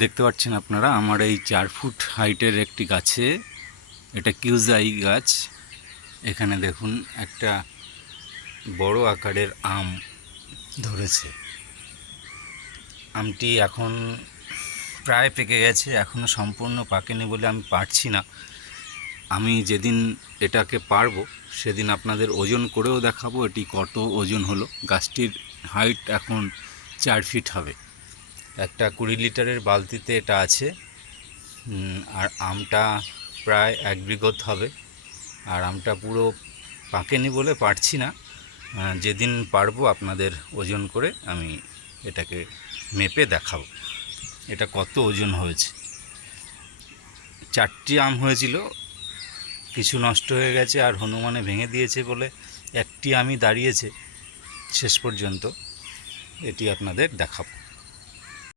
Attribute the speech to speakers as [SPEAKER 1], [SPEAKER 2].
[SPEAKER 1] দেখতে পাচ্ছেন আপনারা, আমার এই চার ফুট হাইটের একটি গাছে, এটা কিউজাই গাছ। এখানে দেখুন, একটা বড় আকারের আম ধরেছে। আমটি এখন প্রায় পেকে গেছে এখনও সম্পূর্ণ পাকেনি বলে আমি পারছি না। আমি যেদিন এটাকে পারব, সেদিন আপনাদের ওজন করেও দেখাবো, এটি কত ওজন হলো। গাছটির হাইট এখন চার ফিট হবে। একটা কুড়ি লিটারের বালতিতে এটা আছে। আর আমটা প্রায় এক বিঘত হবে। আর আমটা পুরো পাকেনি বলে পারছি না। যেদিন পারব আপনাদের ওজন করে আমি এটাকে মেপে দেখাবো। এটা কত ওজন হয়েছে? চারটি আম হয়েছিল। কিছু নষ্ট হয়ে গেছে আর হনুমানে ভেঙে দিয়েছে বলে একটি আমি দাঁড়িয়েছে শেষ পর্যন্ত। এটি আপনাদের দেখাবো।